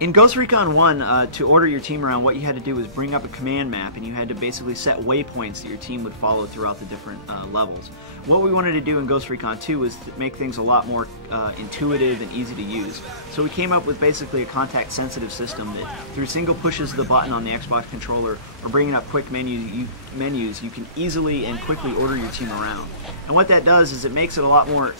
In Ghost Recon 1, to order your team around, what you had to do was bring up a command map, and you had to basically set waypoints that your team would follow throughout the different levels. What we wanted to do in Ghost Recon 2 was to make things a lot more intuitive and easy to use. So we came up with basically a contact-sensitive system that through single pushes of the button on the Xbox controller or bringing up quick menus, you can easily and quickly order your team around. And what that does is it makes it a lot more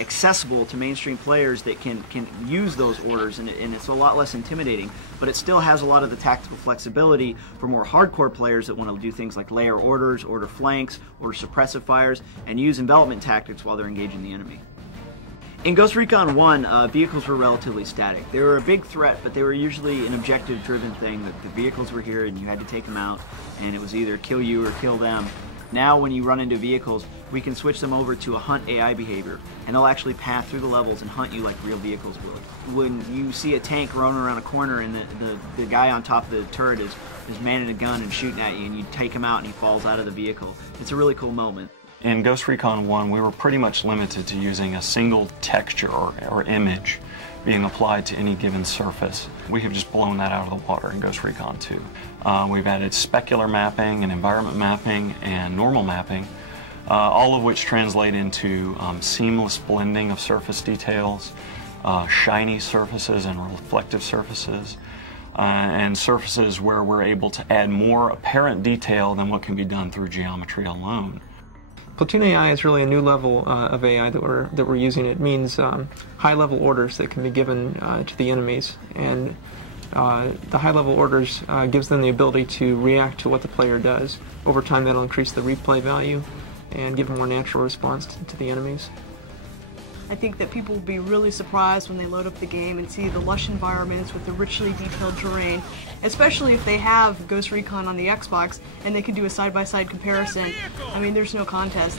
accessible to mainstream players that can use those orders, and it's a lot less intimidating, but it still has a lot of the tactical flexibility for more hardcore players that want to do things like layer orders, order flanks, order suppressive fires, and use envelopment tactics while they're engaging the enemy. In Ghost Recon 1, vehicles were relatively static. They were a big threat, but they were usually an objective-driven thing, that the vehicles were here and you had to take them out, and it was either kill you or kill them. Now when you run into vehicles, we can switch them over to a hunt AI behavior, and they'll actually path through the levels and hunt you like real vehicles would. When you see a tank running around a corner and the guy on top of the turret is manning a gun and shooting at you, and you take him out and he falls out of the vehicle, it's a really cool moment. In Ghost Recon 1, we were pretty much limited to using a single texture or image being applied to any given surface. We have just blown that out of the water in Ghost Recon 2. We've added specular mapping and environment mapping and normal mapping, all of which translate into seamless blending of surface details, shiny surfaces and reflective surfaces, and surfaces where we're able to add more apparent detail than what can be done through geometry alone. Platoon AI is really a new level of AI that we're using. It means high-level orders that can be given to the enemies, and the high-level orders gives them the ability to react to what the player does. Over time, that'll increase the replay value and give a more natural response to the enemies. I think that people will be really surprised when they load up the game and see the lush environments with the richly detailed terrain, especially if they have Ghost Recon on the Xbox and they can do a side-by-side comparison. I mean, there's no contest.